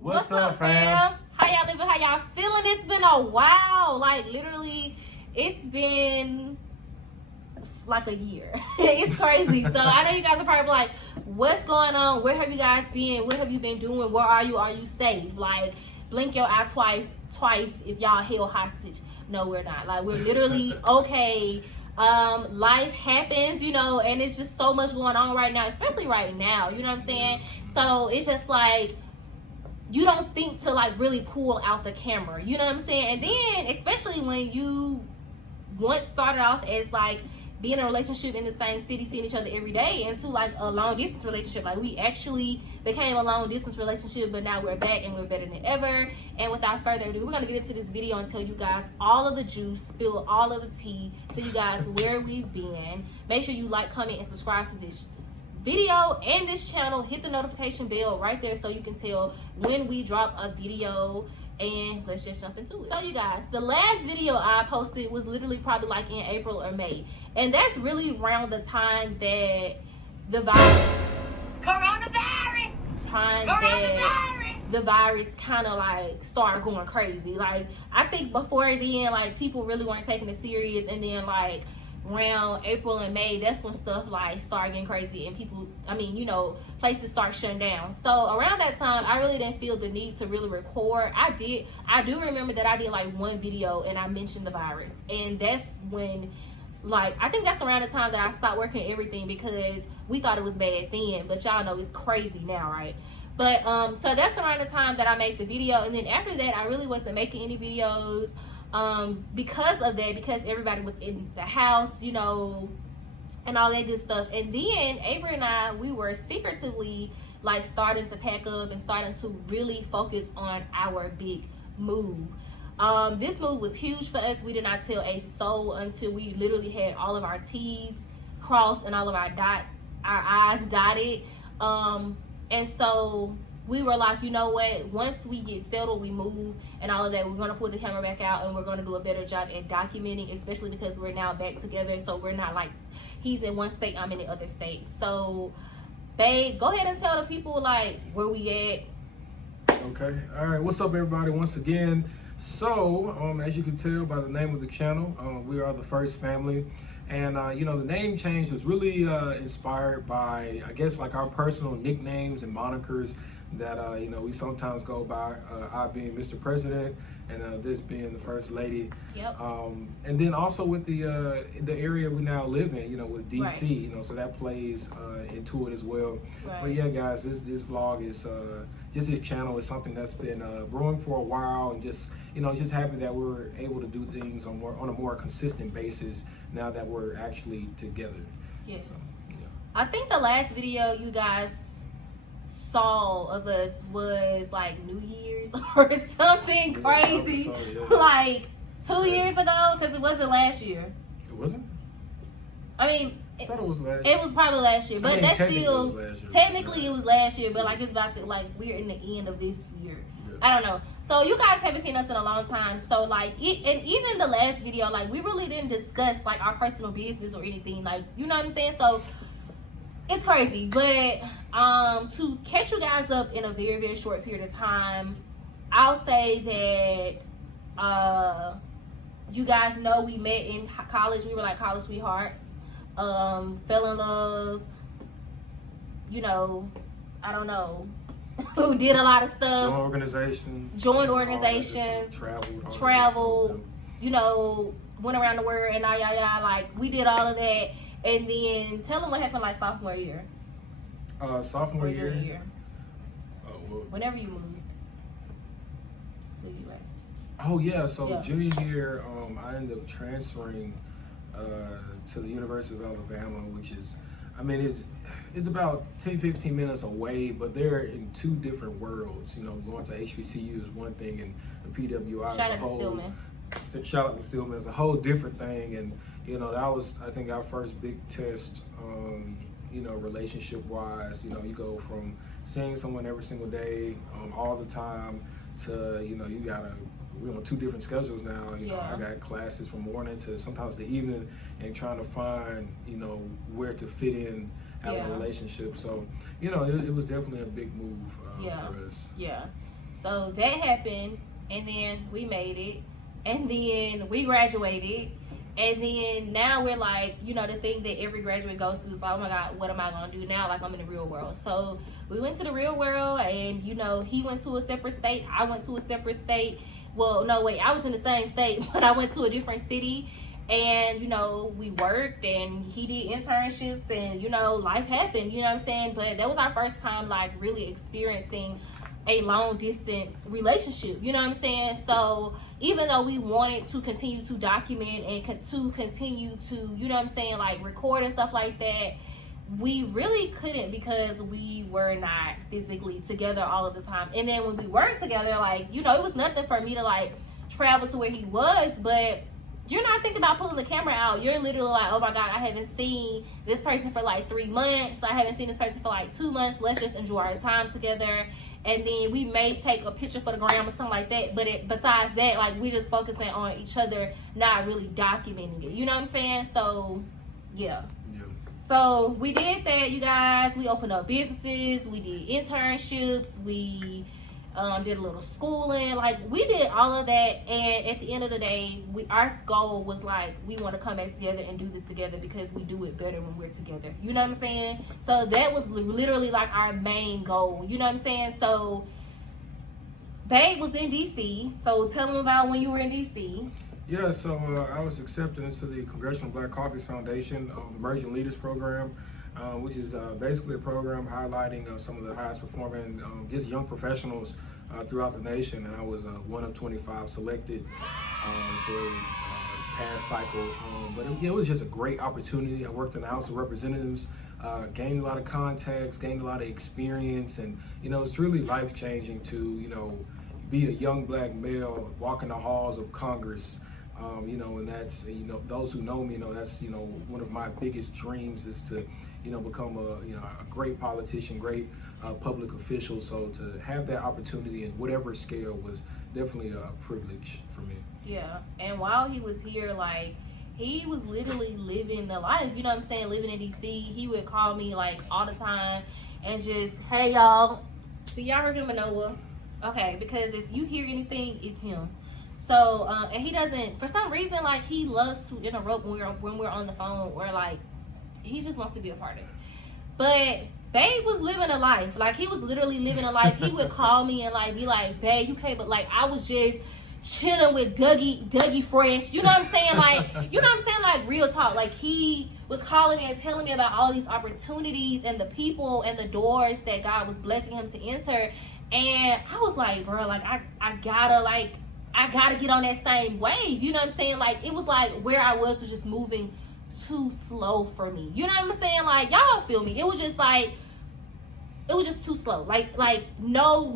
What's up, fam? How y'all living? How y'all feeling? It's been a while. Like, literally, it's been like a year. It's crazy. So, I know you guys are probably like, what's going on? Where have you guys been? What have you been doing? Where are you? Are you safe? Like, blink your eye twice if y'all held hostage. No, we're not. Like, we're literally okay. Life happens, and it's just so much going on right now, especially right now. You know what I'm saying? So, it's just like, you don't think to like really pull out the camera, you know what I'm saying? And then especially when you once started off as like being in a relationship in the same city, seeing each other every day, into like a long distance relationship. Like, we actually became a long distance relationship, but now we're back and we're better than ever. And without further ado, we're gonna get into this video and tell you guys all of the juice, spill all of the tea, tell you guys where we've been. Make sure you like, comment, and subscribe to this video and this channel. Hit the notification bell right there so you can tell when we drop a video, and let's just jump into it. So you guys, the last video I posted was literally probably like in April or May, and that's really around the time that the virus kind of like started going crazy. Like, I think before then, like, people really weren't taking it serious, and then like around April and May, that's when stuff like started getting crazy, and people, places start shutting down. So around that time, I really didn't feel the need to really record. I do remember that I did like one video and I mentioned the virus, and that's when, like, I think that's around the time that I stopped working everything, because we thought it was bad then, but y'all know it's crazy now, right? But so that's around the time that I made the video, and then after that I really wasn't making any videos because of that, because everybody was in the house, and all that good stuff. And then Avery and I, we were secretively like starting to pack up and starting to really focus on our big move. This move was huge for us. We did not tell a soul until we literally had all of our T's crossed and all of our I's dotted. And so we were like, you know what, once we get settled, we move and all of that, we're going to pull the camera back out and we're going to do a better job at documenting, especially because we're now back together. So we're not like, he's in one state, I'm in the other state. So, babe, go ahead and tell the people like where we at. Okay. All right. What's up, everybody? Once again. So, as you can tell by the name of the channel, we are the First Family. And, the name change was really inspired by, I guess, like our personal nicknames and monikers that, we sometimes go by, I being Mr. President and this being the First Lady. Yep. And then also with the area we now live in, with DC, right. So that plays into it as well. Right. But yeah, guys, this vlog is just this channel is something that's been brewing for a while, and just happy that we're able to do things on a more consistent basis now that we're actually together. Yes. So, yeah. I think the last video you guys saw of us was like New Year's or something crazy, like 2 years ago, because it wasn't last year. It wasn't? I mean, I thought it was last year. It was probably last year, but that's still technically it was last year, but like it's about to, like, we're in the end of this year. Yeah. I don't know. So you guys haven't seen us in a long time. So like, and even the last video, like, we really didn't discuss like our personal business or anything. Like, you know what I'm saying? So it's crazy. But to catch you guys up in a very, very short period of time, I'll say that you guys know we met in college. We were like college sweethearts. Fell in love. I don't know. Who did a lot of stuff. Joined organizations. Traveled. Went around the world and like, we did all of that. And then tell them what happened like sophomore year. Sophomore year. Oh, well. Whenever you moved. Oh yeah, so junior year, I ended up transferring to the University of Alabama, which is, it's about 10-15 minutes away, but they're in two different worlds. Going to HBCU is one thing, and the PWI is a whole. Shout out to Stillman, it's a whole different thing, and that was, I think, our first big test. Relationship wise, you go from seeing someone every single day, all the time, to you gotta. Two different schedules now. I got classes from morning to sometimes the evening, and trying to find, where to fit in our relationship. So, it was definitely a big move for us. Yeah. So that happened, and then we made it, and then we graduated, and then now we're like, you know, the thing that every graduate goes through is like, oh my God, what am I gonna do now? Like, I'm in the real world. So we went to the real world, and you know, he went to a separate state, I went to a separate state. Well, no, wait, I was in the same state, but I went to a different city. And, you know, we worked and he did internships and, you know, life happened, you know what I'm saying? But that was our first time, like, really experiencing a long distance relationship, you know what I'm saying? So even though we wanted to continue to document and to continue to, you know what I'm saying, like, record and stuff like that, we really couldn't because we were not physically together all of the time. And then when we were together, like, you know, it was nothing for me to, like, travel to where he was, but you're not thinking about pulling the camera out. You're literally like, oh my God, I haven't seen this person for like 3 months. I haven't seen this person for like 2 months. Let's just enjoy our time together. And then we may take a picture for the gram or something like that. But besides that, like, we're just focusing on each other, not really documenting it. You know what I'm saying? So, yeah. So we did that, you guys. We opened up businesses. We did internships. We did a little schooling. Like, we did all of that, and at the end of the day, our goal was like, we want to come back together and do this together because we do it better when we're together, you know what I'm saying? So that was literally like our main goal, you know what I'm saying? So Babe was in DC, so tell them about when you were in DC. Yeah, so I was accepted into the Congressional Black Caucus Foundation Emerging Leaders Program, which is basically a program highlighting some of the highest performing just young professionals throughout the nation. And I was one of 25 selected for the past cycle. But it was just a great opportunity. I worked in the House of Representatives, gained a lot of contacts, gained a lot of experience, and you know, it's really life-changing to, you know, be a young black male walking the halls of Congress. You know, and that's, you know, those who know me know that's, you know, one of my biggest dreams is to, you know, become a, you know, a great politician, great public official. So to have that opportunity in whatever scale was definitely a privilege for me. Yeah, and while he was here, like, he was literally living the life, you know what I'm saying, living in DC. He would call me like all the time and just, hey y'all, do y'all remember Noah? Okay, because if you hear anything, it's him. So, and he doesn't, for some reason, like, he loves to interrupt when we're on the phone, or like, he just wants to be a part of it. But Babe was living a life. Like, he was literally living a life. He would call me and like be like, babe, you can't, but like, I was just chilling with Dougie Fresh. You know what I'm saying? Like, you know what I'm saying? Like, real talk. Like, he was calling me and telling me about all these opportunities and the people and the doors that God was blessing him to enter. And I was like, bro, like, I gotta get on that same wave. You know what I'm saying? Like, it was like where I was just moving too slow for me. You know what I'm saying? Like, y'all feel me? It was just like, it was just too slow. Like no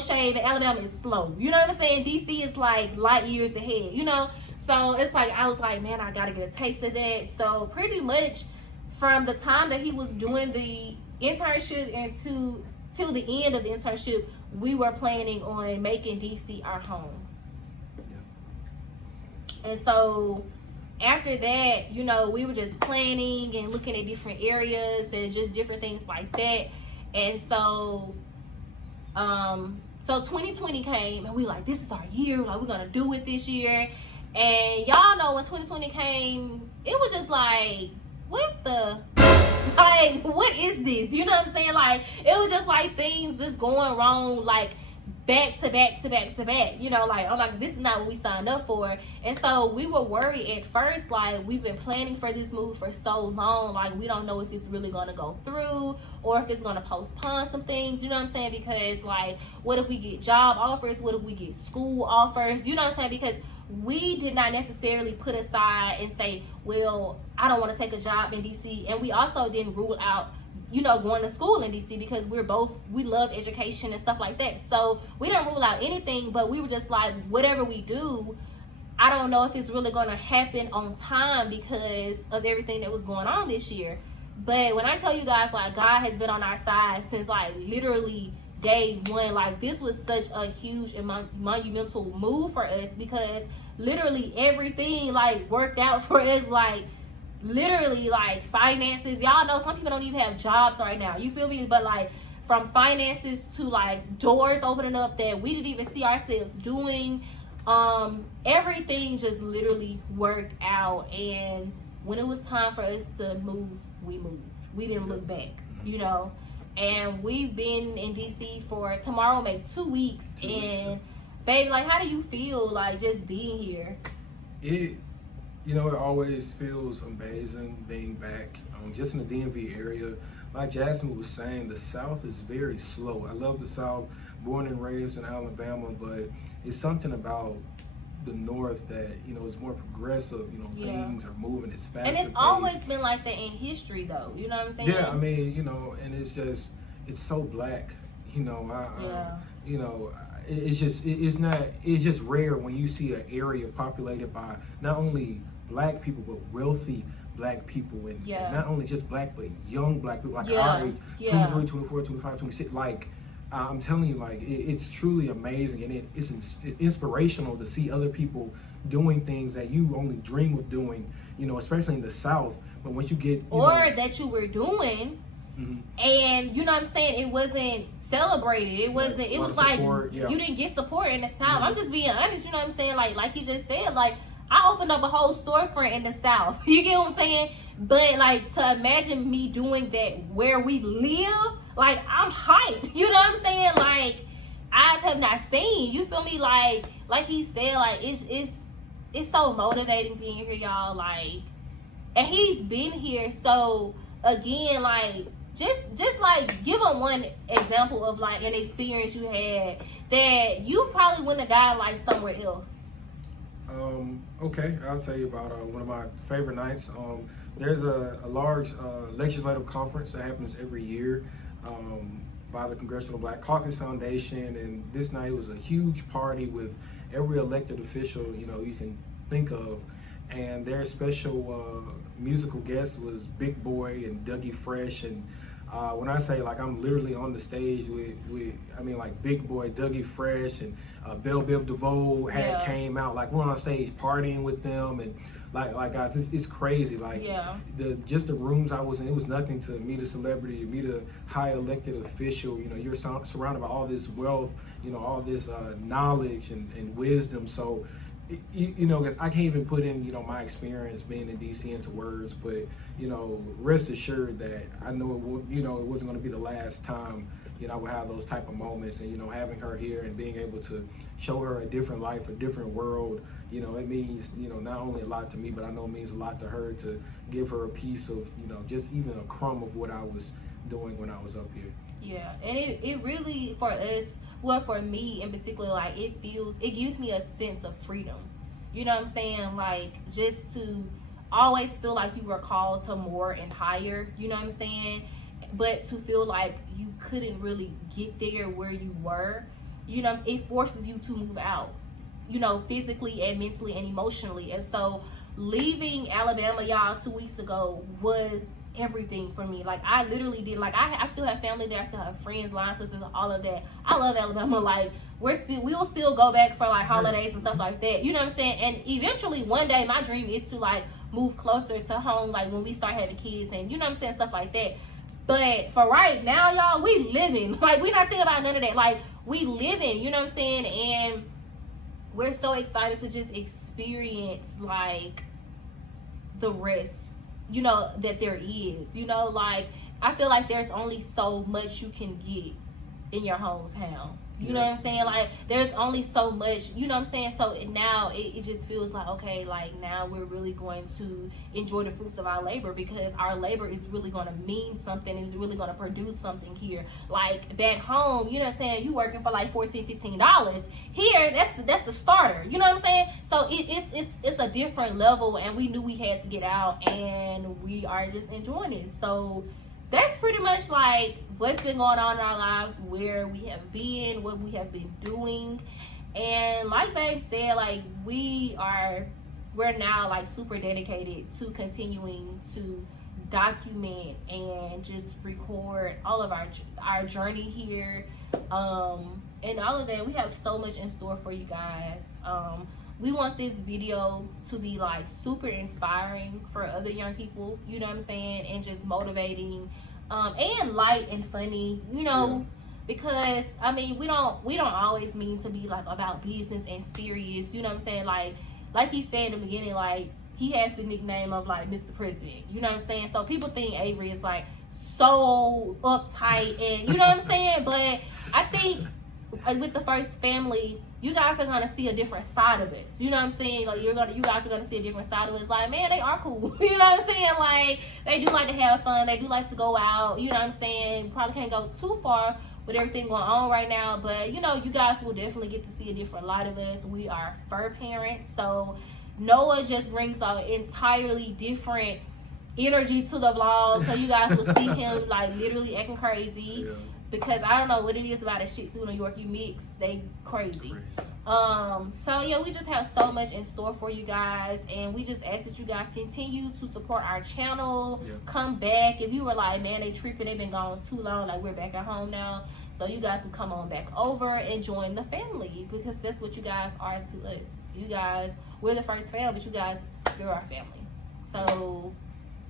shade. Alabama is slow. You know what I'm saying? DC is like light years ahead. You know? So it's like, I was like, man, I gotta get a taste of that. So pretty much from the time that he was doing the internship and till the end of the internship, we were planning on making DC our home. And so after that, you know, we were just planning and looking at different areas and just different things like that. And so, so 2020 came and we like, this is our year. Like, we're going to do it this year. And y'all know when 2020 came, it was just like, what the, like, what is this? You know what I'm saying? Like, it was just like things just going wrong, like, back to back to back to back, you know, like, oh my God, this is not what we signed up for. And so we were worried at first, like, we've been planning for this move for so long, like, we don't know if it's really going to go through or if it's going to postpone some things, you know what I'm saying? Because, like, what if we get job offers? What if we get school offers? You know what I'm saying? Because we did not necessarily put aside and say, well, I don't want to take a job in DC. And we also didn't rule out, you know, going to school in DC because we love education and stuff like that. So we didn't rule out anything, but we were just like, whatever we do, I don't know if it's really going to happen on time because of everything that was going on this year. But when I tell you guys, like, God has been on our side since, like, literally day one. Like, this was such a huge and monumental move for us because literally everything, like, worked out for us. Like, literally, like, finances. Y'all know some people don't even have jobs right now. You feel me? But, like, from finances to like doors opening up that we didn't even see ourselves doing. Everything just literally worked out, and when it was time for us to move, we moved. We didn't look back, you know. And we've been in DC for tomorrow make 2 weeks. And baby, like, how do you feel like just being here? It always feels amazing being back. Just in the DMV area, like Jasmine was saying, the South is very slow. I love the South, born and raised in Alabama, but it's something about the North that, is more progressive. Things are moving, it's faster. And it's always been like that in history, though. You know what I'm saying? Yeah, I mean, and it's so black. It's just rare when you see an area populated by not only black people but wealthy black people, and not only just black but young black people, like our age, 23, 24, 25, 26. Like, I'm telling you, like, it's truly amazing, and it's inspirational to see other people doing things that you only dream of doing, especially in the South. But once you get that you were doing, and you know what I'm saying, it wasn't celebrated. It wasn't. It was like you didn't get support in the South. I'm just being honest. You know what I'm saying? Like you just said, like, I opened up a whole storefront in the South. You get what I'm saying? But like, to imagine me doing that where we live, like, I'm hyped. You know what I'm saying? Like, eyes have not seen. You feel me? Like he said, like, it's so motivating being here, y'all. Like, and he's been here. So again, like, just like, give him one example of like an experience you had that you probably wouldn't have gotten like somewhere else. Okay, I'll tell you about one of my favorite nights. There's a large legislative conference that happens every year by the Congressional Black Caucus Foundation, and this night was a huge party with every elected official you can think of, and their special musical guest was Big Boy and Dougie Fresh. And when I say, like, I'm literally on the stage with I mean, like, Big Boy, Dougie Fresh, and Belle Biv DeVoe came out. Like, we're on stage partying with them, and like God, this is crazy. Like, the rooms I was in, it was nothing to meet a celebrity, meet a high elected official. You're surrounded by all this wealth, all this knowledge and wisdom. So, I can't even put in, my experience being in DC into words, but, rest assured that I know it wasn't going to be the last time, I would have those type of moments. And, having her here and being able to show her a different life, a different world, it means, not only a lot to me, but I know it means a lot to her, to give her a piece of, just even a crumb of what I was doing when I was up here. Yeah, and it really, for us, well, for me in particular, like, it gives me a sense of freedom. You know what I'm saying? Like, just to always feel like you were called to more and higher, you know what I'm saying? But to feel like you couldn't really get there where you were, it forces you to move out, physically and mentally and emotionally. And so leaving Alabama, y'all, 2 weeks ago was everything for me. Like, I literally did, like, I still have family there, I still have friends, line sisters, all of that. I love Alabama. Like, we will still go back for like holidays and stuff like that, you know what I'm saying? And eventually one day my dream is to like move closer to home, like when we start having kids, and you know what I'm saying, stuff like that. But for right now, y'all, we living. Like, we not thinking about none of that. Like, we living, you know what I'm saying? And we're so excited to just experience like the rest, that there is, like, I feel like there's only so much you can get in your hometown. You know what I'm saying? Like, there's only so much, you know what I'm saying? So now it just feels like, okay, like, now we're really going to enjoy the fruits of our labor, because our labor is really going to mean something. It's really going to produce something here. Like, back home, you know what I'm saying? You working for like $14, $15. Here, that's the starter. You know what I'm saying? So it's a different level, and we knew we had to get out, and we are just enjoying it. So that's pretty much like what's been going on in our lives, where we have been, what we have been doing. And like Babe said, like, we're now like super dedicated to continuing to document and just record all of our journey here, and all of that. We have so much in store for you guys. We want this video to be like super inspiring for other young people, you know what I'm saying, and just motivating and light and funny, you know. Yeah. Because I mean, we don't always mean to be like about business and serious, you know what I'm saying? Like he said in the beginning, like he has the nickname of like Mr. President, you know what I'm saying? So people think Avery is like so uptight and you know what I'm saying? But I think with the first family, you guys are gonna see a different side of it. You know what I'm saying? Like you guys are gonna see a different side of it. It's like, man, they are cool. You know what I'm saying? Like they do like to have fun. They do like to go out. You know what I'm saying? Probably can't go too far with everything going on right now, but you know, you guys will definitely get to see a different light of us. We are fur parents, so Noah just brings an entirely different energy to the vlog. So you guys will see him like literally acting crazy. Yeah. Because I don't know what it is about a Shih Tzu and a Yorkie mix. They crazy. So yeah, we just have so much in store for you guys, and we just ask that you guys continue to support our channel. Yeah. Come back if you were like, man, they tripping, they've been gone too long. Like we're back at home now, so you guys can come on back over and join the family, because that's what you guys are to us. You guys, we're the first family, but you guys, you're our family. So.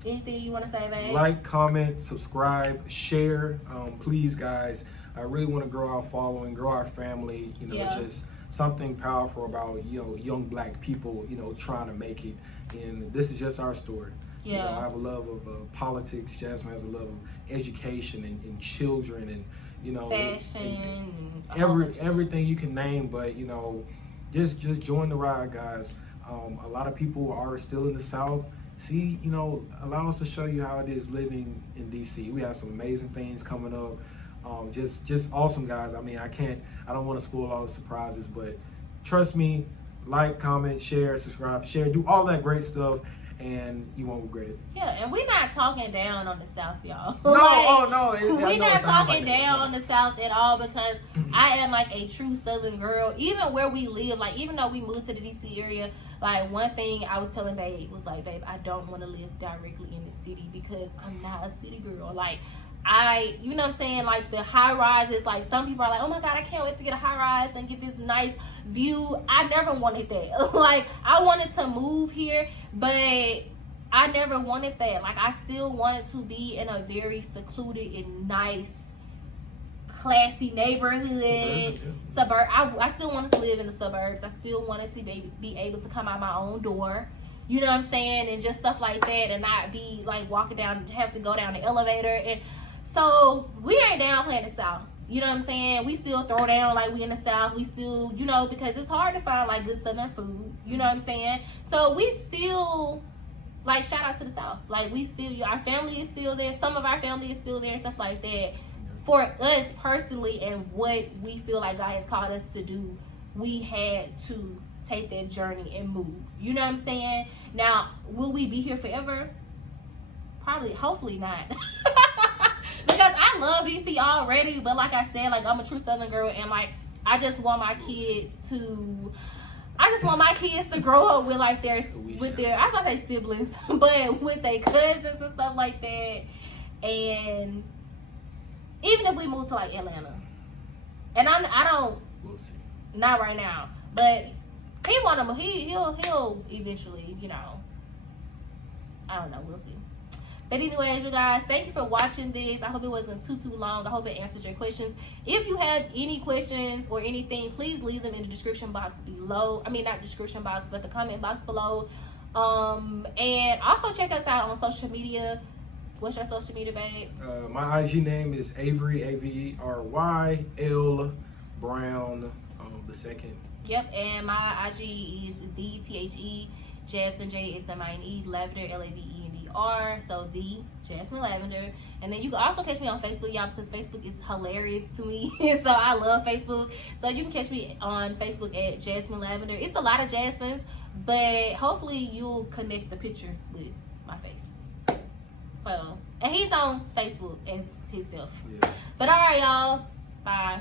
Anything you want to say, babe? Like, comment, subscribe, share. Please, guys. I really want to grow our following, grow our family. You know, yeah. It's just something powerful about, you know, young black people, you know, trying to make it. And this is just our story. Yeah. You know, I have a love of politics. Jasmine has a love of education and children and, you know, fashion. And everything you can name. But, you know, just join the ride, guys. A lot of people are still in the South. See, you know, allow us to show you how it is living in DC. We have some amazing things coming up. Just awesome, guys. I mean, I don't want to spoil all the surprises, but trust me, like, comment, share, subscribe, share, do all that great stuff, and you won't regret it. Yeah, and we're not talking down on the South, y'all. No, like, we're not talking down on the South at all, because I am like a true Southern girl. Even where we live, like even though we moved to the DC area, like one thing I was telling babe was like, babe, I don't want to live directly in the city because I'm not a city girl. Like you know what I'm saying? Like the high rises, like some people are like, oh my God, I can't wait to get a high rise and get this nice view. I never wanted that. Like I wanted to move here, but I never wanted that. Like I still wanted to be in a very secluded and nice, classy neighborhood, suburb. I still wanted to live in the suburbs. I still wanted to be able to come out my own door, you know what I'm saying, and just stuff like that, and not be like walking down, have to go down the elevator. And so we ain't down playing the South, you know what I'm saying. We still throw down like we in the South. We still, you know, because it's hard to find like good Southern food, you know what I'm saying. So we still like shout out to the South. Like we still, our family is still there. Some of our family is still there and stuff like that. For us personally and what we feel like God has called us to do, we had to take that journey and move. You know what I'm saying? Now, will we be here forever? Probably, hopefully not. Because I love DC already, but like I said, like I'm a true Southern girl, and like I just want my kids to grow up with like I was gonna say siblings, but with their cousins and stuff like that. And even if we move to like Atlanta, and we'll see. Not right now, but he'll eventually, you know. I don't know. We'll see. But anyways, you guys, thank you for watching this. I hope it wasn't too long. I hope it answers your questions. If you have any questions or anything, please leave them in the description box below. I mean, not description box, but the comment box below. And also check us out on social media. What's your social media, babe? My IG name is Avery, Avery L Brown, the second. Yep, and my IG is the Jasmine JSMINE Lavender LAVENDR. So the Jasmine Lavender. And then you can also catch me on Facebook, y'all, because Facebook is hilarious to me. So I love Facebook. So you can catch me on Facebook at Jasmine Lavender. It's a lot of Jasmines, but hopefully you'll connect the picture with my face. So, and he's on Facebook as himself. Yeah. But all right, y'all. Bye.